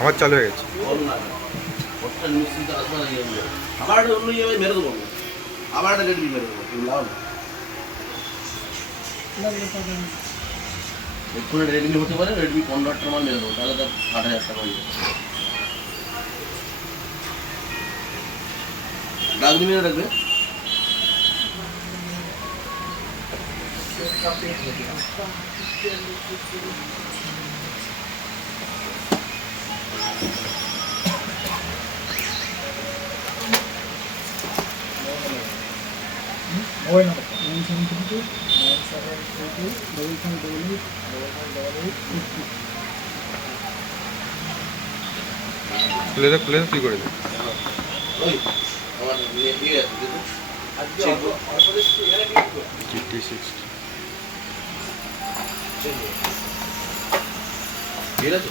আমার চালু হয়ে গেছে। আবার অন্য ইয়ে মেরে দেবো আবার একটা রেডমি মেরে দেবো না এক্ষুনি রেডমি হতে পারে রেডমি পনেরো মাল মেরে দেবো তাহলে তার আট হাজার টাকা হয়ে যাবে মেরে রাখবে mobile number nine seven three two nine seven three two double five double eight double five double eight eight two খুলে দে খুলে দে তুই করে দে জিটি সিক্স ঠিক আছে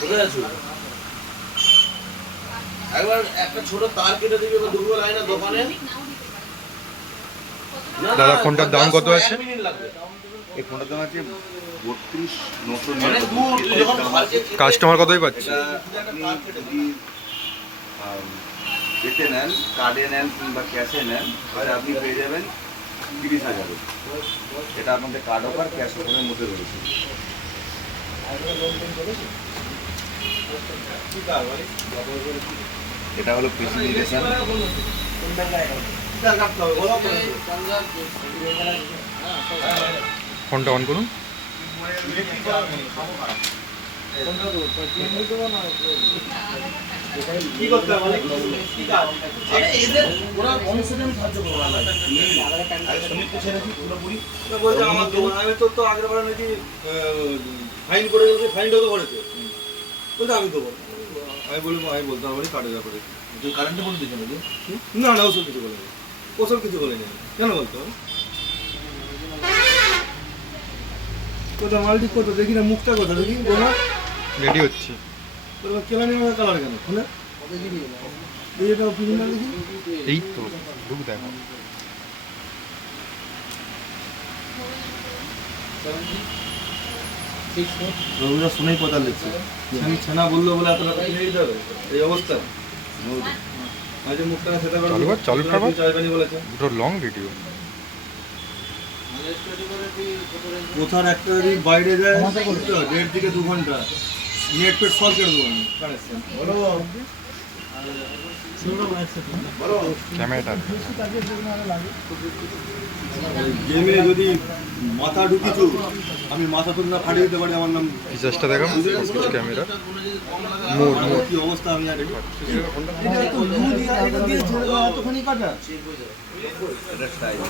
কোথায় আছো। একবার একটা ছোট তার কেটে দিবি বা দুটো লাইন দোকানে। দাদা, ফোনটার দাম কত আছে? এই ফোনটার দাম আছে বত্রিশ নশো থেকে- কাস্টমার কতই পাচ্ছে? এতে নেন কার্ডে নেন কিংবা ক্যাশে নেন তাহলে আপনি পেয়ে যাবেন তিরিশ হাজার। এটা আপনাদের কার্ড অফার ক্যাশ অফারের মধ্যে রয়েছে। এটা হলো ফোনটা অন করুন। আরে এদের ওরা অংশে সাহায্য করব আমার তো তো আগের বার নাকি ফাইন করে ফাইনটাও তো ভরেছে বলছে আমি দেবো। আমি বলব আমি বলতে পারি কাটে যা করে তুই কারেন্টে বলে দিচ্ছেন নাকি? না না ওসব কিছু বলেনি। ওসব কিছু বলেনি। আমি। কেন বলতো? কোথা মালটি কোথা দেখি না মুখটা কোথা দেখি বোমা রেডি হচ্ছে। কেলানি আমার কালার কেন? খুলে। দেখি এটা ফিল্মটা দেখি। এই তো ঢুক দেখো। রবিরা শুনেই কথা লিখছে। ছানা বলল বলে এত টাকা কিনে দিতে হবে এই অবস্থা। আজ মুখটা সেটা চালু চালু কর চাইবানি বলেছে। দুটো লং ভিডিও কোথার একটা যদি বাইরে যায় করতে হয় দেড় থেকে দু ঘণ্টা। নেট পেট সব কেটে দেবো আমি। কানেকশন। ক্যামেরাটা গেমে যদি মাথা ঢুকিছু আমি মাথা তো না ফাটিয়ে দিতে পারি আমার নাম ফিচার্সটা দেখাম কিছু ক্যামেরা। Mode mode. কি অবস্থা আমি আর এটা তো লু দিয়া এটা দিয়ে ছেড়ে এতখানি কাটা। এটা স্টাইল